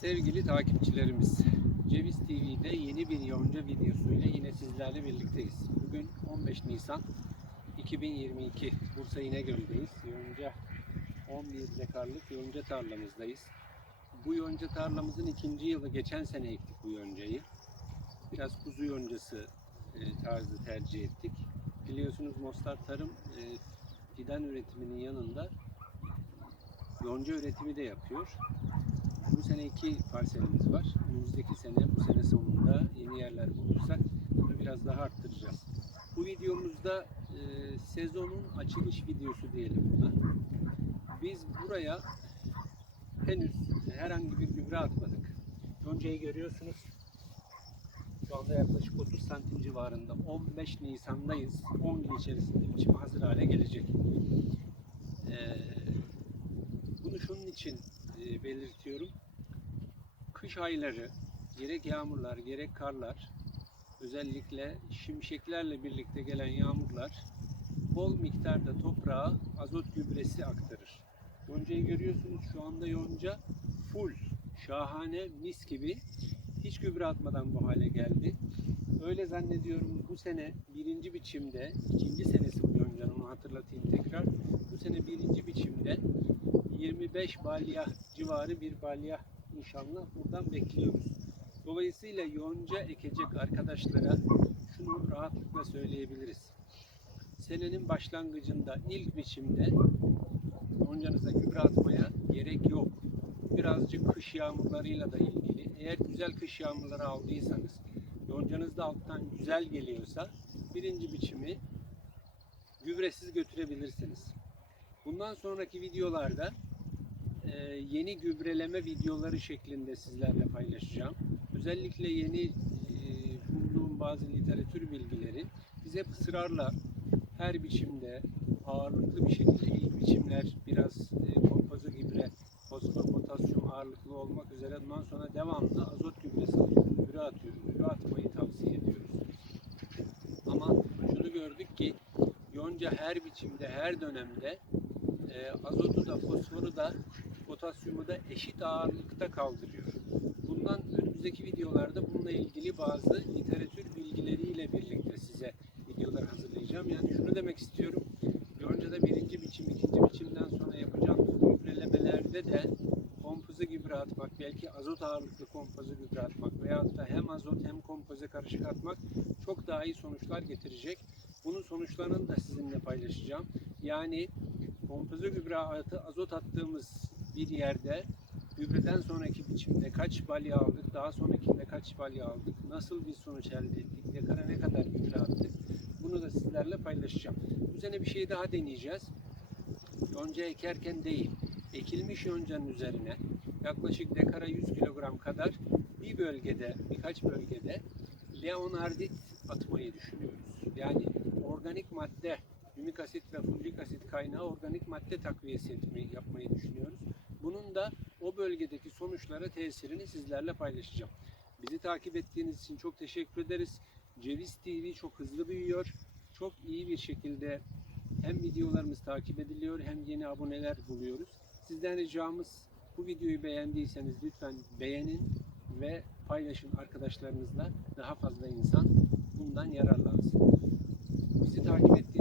Sevgili takipçilerimiz, Ceviz TV'de yeni bir yonca videosuyla yine sizlerle birlikteyiz. Bugün 15 Nisan 2022 Bursa İnegöl'deyiz. Yonca 11 dekarlık yonca tarlamızdayız. Bu yonca tarlamızın ikinci yılı geçen sene ektik bu yoncayı. Biraz kuzu yoncası e, tarzı tercih ettik. Biliyorsunuz Mostar Tarım e, fidan üretiminin yanında yonca üretimi de yapıyor. Bu sene iki parselimiz var. Önümüzdeki sene, bu sene sonunda yeni yerler bulursak bunu biraz daha arttıracağız. Bu videomuzda e, sezonun açılış videosu diyelim buna. Biz buraya henüz herhangi bir gübre atmadık. Yoncayı görüyorsunuz. Şu anda yaklaşık 30 santim civarında. 15 Nisan'dayız. 10 gün içerisinde biçime hazır hale gelecek. Ee, bunu şunun için e, belirtiyorum. Kış ayları gerek yağmurlar gerek karlar özellikle şimşeklerle birlikte gelen yağmurlar bol miktarda toprağa azot gübresi aktarır. Yoncayı görüyorsunuz şu anda yonca full, şahane, mis gibi hiç gübre atmadan bu hale geldi. Öyle zannediyorum bu sene birinci biçimde, ikinci senesi bu yoncanın hatırlatayım tekrar. Bu sene birinci biçimde 25 balya civarı bir balya inşallah buradan bekliyoruz. Dolayısıyla yonca ekecek arkadaşlara şunu rahatlıkla söyleyebiliriz. Senenin başlangıcında ilk biçimde yoncanıza gübre atmaya gerek yok. Birazcık kış yağmurlarıyla da ilgili. Eğer güzel kış yağmurları aldıysanız, yoncanız da alttan güzel geliyorsa birinci biçimi gübresiz götürebilirsiniz. Bundan sonraki videolarda yeni gübreleme videoları şeklinde sizlerle paylaşacağım. Özellikle yeni e, bulduğum bazı literatür bilgileri bize ısrarla her biçimde ağırlıklı bir şekilde ilk biçimler biraz e, kompozu gübre, fosfor, potasyum ağırlıklı olmak üzere ondan sonra devamlı azot gübresi gübre atıyor, gübre atmayı tavsiye ediyoruz. Ama şunu gördük ki yonca her biçimde, her dönemde e, azotu da, fosforu da, potasyumu da eşit ağırlıkta kaldırıyor. Bundan önümüzdeki videolarda bununla ilgili bazı literatür bilgileriyle birlikte size videolar hazırlayacağım. Yani şunu demek istiyorum. Yonca'da birinci biçim, ikinci biçimden sonra yapacağımız gübrelemelerde de kompoze gübre atmak, belki azot ağırlıklı kompoze gübre atmak veyahut da hem azot hem kompoze karışık atmak çok daha iyi sonuçlar getirecek. Bunun sonuçlarını da sizinle paylaşacağım. Yani kompoze gübre artı azot attığımız bir yerde gübreden sonraki biçimde kaç balya aldık, daha sonrakinde kaç balya aldık, nasıl bir sonuç elde ettik, dekara ne kadar gübre attık bunu da sizlerle paylaşacağım. Bu sene bir şey daha deneyeceğiz. Yonca ekerken değil, ekilmiş yoncanın üzerine yaklaşık dekara 100 kilogram kadar bir bölgede, birkaç bölgede leonardit atmayı düşünüyoruz. Yani organik madde, hümik asit ve fullik asit kaynağı organik madde takviyesi etmeyi, yapmayı düşünüyoruz. Bunun da o bölgedeki sonuçlara tesirini sizlerle paylaşacağım. Bizi takip ettiğiniz için çok teşekkür ederiz. Ceviz TV çok hızlı büyüyor. Çok iyi bir şekilde hem videolarımız takip ediliyor hem yeni aboneler buluyoruz. Sizden ricamız bu videoyu beğendiyseniz lütfen beğenin ve paylaşın arkadaşlarınızla daha fazla insan bundan yararlansın. Bizi takip et